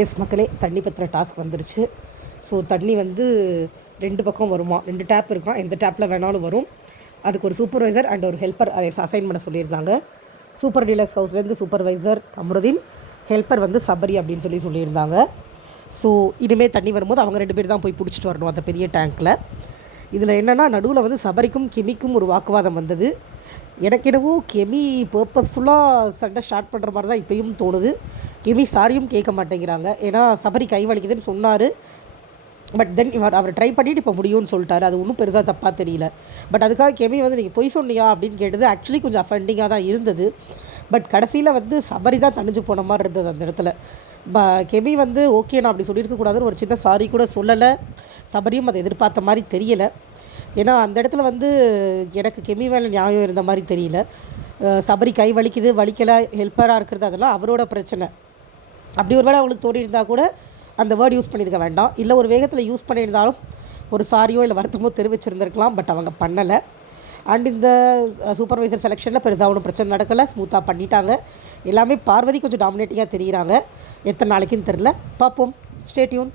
S மக்களே, தண்ணி பற்றின டாஸ்க் வந்துருச்சு. ஸோ தண்ணி வந்து 2 பக்கம் வருமா, 2 டேப் இருக்கான், எந்த டேப்பில் வேணாலும் வரும். அதுக்கு ஒரு சூப்பர்வைசர் அண்ட் ஒரு ஹெல்ப்பர் அதை அசைன் பண்ண சொல்லியிருந்தாங்க. சூப்பர் டீலக்ஸ் ஹவுஸ்லேருந்து சூப்பர்வைசர் கம்ருதீன், ஹெல்ப்பர் வந்து சபரி அப்படின்னு சொல்லியிருந்தாங்க. ஸோ இனிமேல் தண்ணி வரும்போது அவங்க 2 பேர் தான் போய் பிடிச்சிட்டு வரணும் அந்த பெரிய டேங்க்கில். இதில் என்னென்னா, நடுவில் வந்து சபரிக்கும் கெமிக்கும் ஒரு வாக்குவாதம் வந்தது. எனக்கு என்னவோ கெமி பர்பஸ்ஃபுல்லாக சண்டை ஸ்டார்ட் பண்ணுற மாதிரி தான் இப்போயும் தோணுது. கெமி சாரியும் கேட்க மாட்டேங்கிறாங்க. ஏன்னா சபரி கை வலிக்குதுன்னு சொன்னார். பட் தென் அவர் ட்ரை பண்ணிவிட்டு இப்போ முடியும்னு சொல்லிட்டாரு. அது ஒன்றும் பெருசாக தப்பாக தெரியல. பட் அதுக்காக கெமி வந்து நீங்கள் பொய் சொன்னியா அப்படின்னு கேட்டது ஆக்சுவலி கொஞ்சம் அஃபெண்டிங்காக தான் இருந்தது. பட் கடைசியில் வந்து சபரி தான் தணிஞ்சு போன மாதிரி இருந்தது அந்த இடத்துல. கெமி வந்து ஓகே நான் அப்படி சொல்லியிருக்கக்கூடாதுன்னு ஒரு சின்ன சாரி கூட சொல்லலை. சபரியும் அதை எதிர்பார்த்த மாதிரி தெரியலை. ஏன்னா அந்த இடத்துல வந்து எனக்கு கெமி மேலே நியாயம் இருந்த மாதிரி தெரியல. சபரி கை வலிக்குது வலிக்கலை ஹெல்ப்பராக இருக்கிறது அதெல்லாம் அவரோட பிரச்சனை. அப்படி ஒரு வேளை அவங்களுக்கு தோடி இருந்தால் கூட அந்த வேர்டு யூஸ் பண்ணியிருக்க வேண்டாம். இல்லை ஒரு வேகத்தில் யூஸ் பண்ணியிருந்தாலும் ஒரு சாரியோ இல்லை வருத்தமோ தெரிவிச்சிருந்துருக்கலாம். பட் அவங்க பண்ணலை. அண்ட் இந்த சூப்பர்வைசர் செலெக்ஷனில் பெருசாக ஒன்றும் பிரச்சனை நடக்கலை, ஸ்மூத்தாக பண்ணிட்டாங்க. எல்லாமே பார்வதி கொஞ்சம் டாமினேட்டிங்காக தெரிகிறாங்க. எத்தனை நாளைக்குன்னு தெரில, பார்ப்போம். Stay tune.